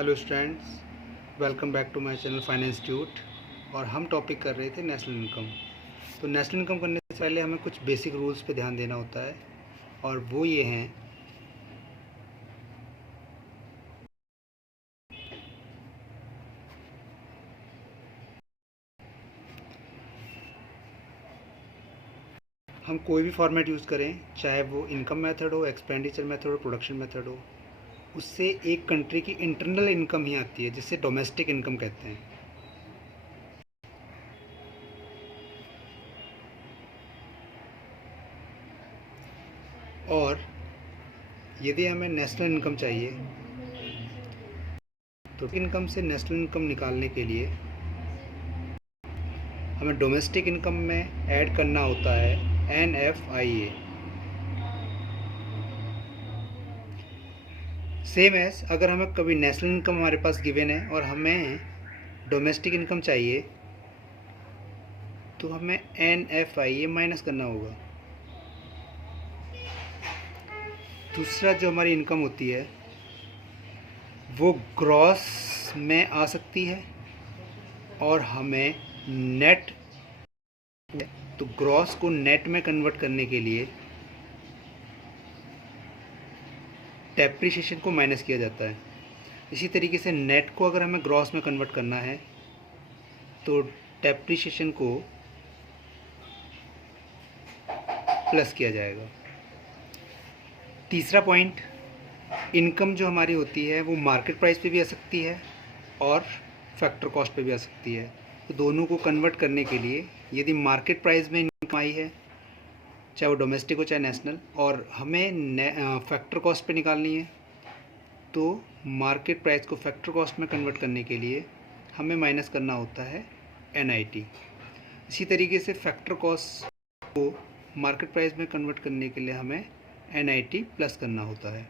Hello students, welcome back to my channel finance institute. और हम topic कर रहे थे नेशनल इनकम। तो नेशनल इनकम करने से पहले हमें कुछ बेसिक रूल्स पे ध्यान देना होता है, और वो ये हैं। हम कोई भी फॉर्मेट यूज़ करें, चाहे वो इनकम मेथड हो, एक्सपेंडिचर मेथड हो, प्रोडक्शन मेथड हो, उससे एक कंट्री की इंटरनल इनकम ही आती है, जिसे डोमेस्टिक इनकम कहते हैं। और यदि हमें नेशनल इनकम चाहिए तो इनकम से नेशनल इनकम निकालने के लिए हमें डोमेस्टिक इनकम में ऐड करना होता है NFIA। सेम एज अगर हमें कभी नेशनल इनकम हमारे पास गिवन है और हमें डोमेस्टिक इनकम चाहिए, तो हमें NFIA माइनस करना होगा। दूसरा, जो हमारी इनकम होती है वो ग्रॉस में आ सकती है और हमें नेट, तो ग्रॉस को नेट में कन्वर्ट करने के लिए डेप्रिसिएशन को माइनस किया जाता है। इसी तरीके से नेट को अगर हमें ग्रॉस में कन्वर्ट करना है तो डेप्रिसिएशन को प्लस किया जाएगा। तीसरा पॉइंट, इनकम जो हमारी होती है वो मार्केट प्राइस पे भी आ सकती है और फैक्टर कॉस्ट पे भी आ सकती है। तो दोनों को कन्वर्ट करने के लिए यदि मार्केट प्राइस में इनकम आई है, चाहे वो डोमेस्टिक हो चाहे नेशनल, और हमें फैक्टर कॉस्ट पे निकालनी है, तो मार्केट प्राइस को फैक्टर कॉस्ट में कन्वर्ट करने के लिए हमें माइनस करना होता है NIT। इसी तरीके से फैक्टर कॉस्ट को मार्केट प्राइस में कन्वर्ट करने के लिए हमें NIT प्लस करना होता है।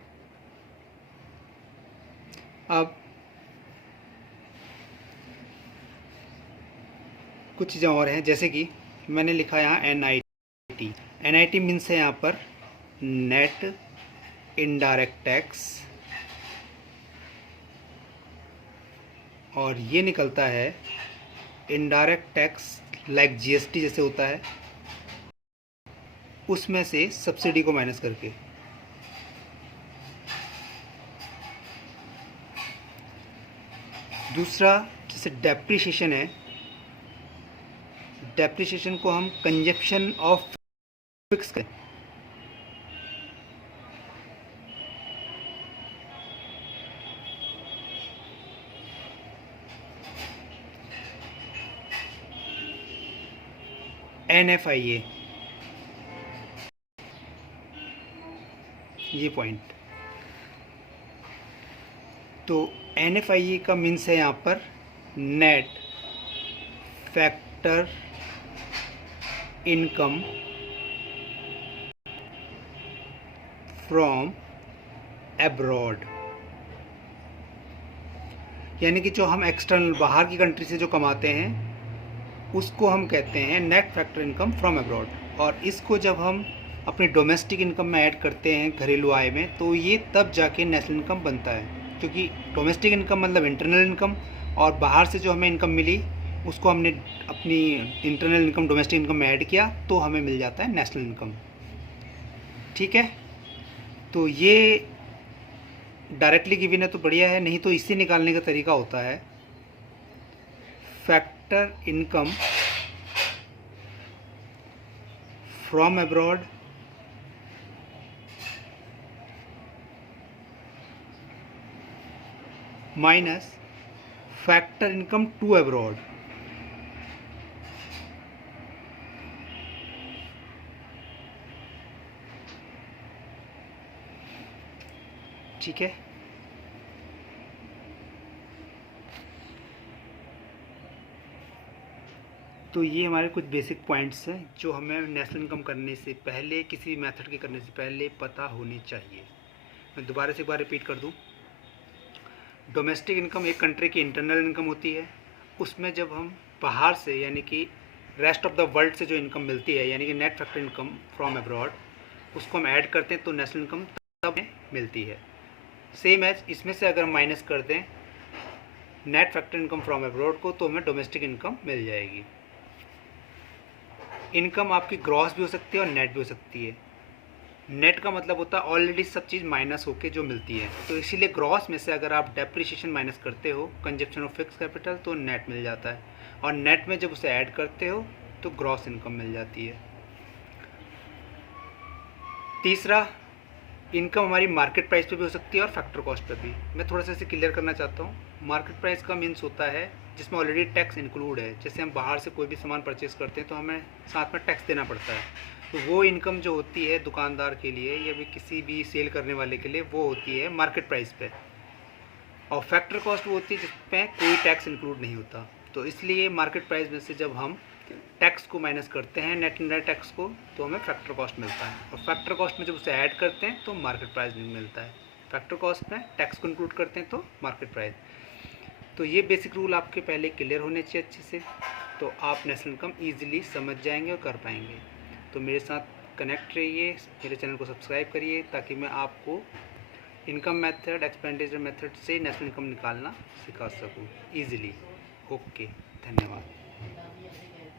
अब कुछ चीज़ें और हैं, जैसे कि मैंने लिखा यहाँ NIT। NIT मीन्स है यहाँ पर नेट इनडायरेक्ट टैक्स, और ये निकलता है इनडायरेक्ट टैक्स लाइक GST जैसे होता है, उसमें से सब्सिडी को माइनस करके। दूसरा, जैसे डेप्रिसिएशन है, डेप्रिसिएशन को हम कंजप्शन ऑफ फिक्स करें। NFIA, ये पॉइंट। तो NFIA का मीन्स है यहाँ पर net factor income from abroad, यानी कि जो हम एक्सटर्नल बाहर की कंट्री से जो कमाते हैं उसको हम कहते हैं net factor income from abroad. और इसको जब हम अपनी डोमेस्टिक इनकम में ऐड करते हैं, घरेलू आय में, तो ये तब जाके नेशनल इनकम बनता है। क्योंकि डोमेस्टिक इनकम मतलब इंटरनल इनकम, और बाहर से जो हमें इनकम मिली उसको हमने अपनी इंटरनल इनकम डोमेस्टिक इनकम में ऐड किया, तो हमें मिल जाता है नेशनल इनकम। ठीक है, तो ये डायरेक्टली गिवन है तो बढ़िया है, नहीं तो इससे निकालने का तरीका होता है factor income from abroad minus factor income to abroad. ठीक है, तो ये हमारे कुछ बेसिक पॉइंट्स हैं जो हमें नेशनल इनकम करने से पहले, किसी मेथड के करने से पहले पता होनी चाहिए। मैं दोबारा से एक बार रिपीट कर दूं। डोमेस्टिक इनकम एक कंट्री की इंटरनल इनकम होती है। उसमें जब हम बाहर से, यानी कि रेस्ट ऑफ द वर्ल्ड से जो इनकम मिलती है, यानी कि net factor income from abroad, उसको हम ऐड करते हैं तो नेशनल इनकम तब मिलती है। सेम एज इसमें से अगर हम माइनस कर दें net factor income from abroad को, तो हमें डोमेस्टिक इनकम मिल जाएगी। इनकम आपकी ग्रॉस भी हो सकती है और नेट भी हो सकती है। नेट का मतलब होता है ऑलरेडी सब चीज़ माइनस होके जो मिलती है, तो इसीलिए ग्रॉस में से अगर आप डेप्रिसिएशन माइनस करते हो, कंजप्शन ऑफ फिक्स कैपिटल, तो नेट मिल जाता है, और नेट में जब उसे ऐड करते हो तो ग्रॉस इनकम मिल जाती है। तीसरा, इनकम हमारी मार्केट प्राइस पे भी हो सकती है और फैक्टर कॉस्ट पे भी। मैं थोड़ा सा इसे क्लियर करना चाहता हूँ। मार्केट प्राइस का मीन्स होता है जिसमें ऑलरेडी टैक्स इंक्लूड है। जैसे हम बाहर से कोई भी सामान परचेज़ करते हैं तो हमें साथ में टैक्स देना पड़ता है, तो वो इनकम जो होती है दुकानदार के लिए या भी किसी भी सेल करने वाले के लिए, वो होती है मार्केट प्राइस पे। और फैक्टर कॉस्ट वो होती है जिसमें कोई टैक्स इंक्लूड नहीं होता। तो इसलिए मार्केट प्राइस में से जब हम टैक्स को माइनस करते हैं, नेट टैक्स को, तो हमें फैक्टर कॉस्ट मिलता है। और फैक्टर कॉस्ट में जब उसे ऐड करते हैं तो मार्केट प्राइस भी मिलता है। फैक्टर कॉस्ट में टैक्स को इंक्लूड करते हैं तो मार्केट प्राइस। तो ये बेसिक रूल आपके पहले क्लियर होने चाहिए अच्छे से, तो आप नेशनल इनकम ईजिली समझ जाएंगे और कर पाएंगे। तो मेरे साथ कनेक्ट रहिए, मेरे चैनल को सब्सक्राइब करिए, ताकि मैं आपको इनकम मेथड, एक्सपेंडिचर मेथड से नेशनल इनकम निकालना सिखा सकूँ ईजिली। ओके, धन्यवाद।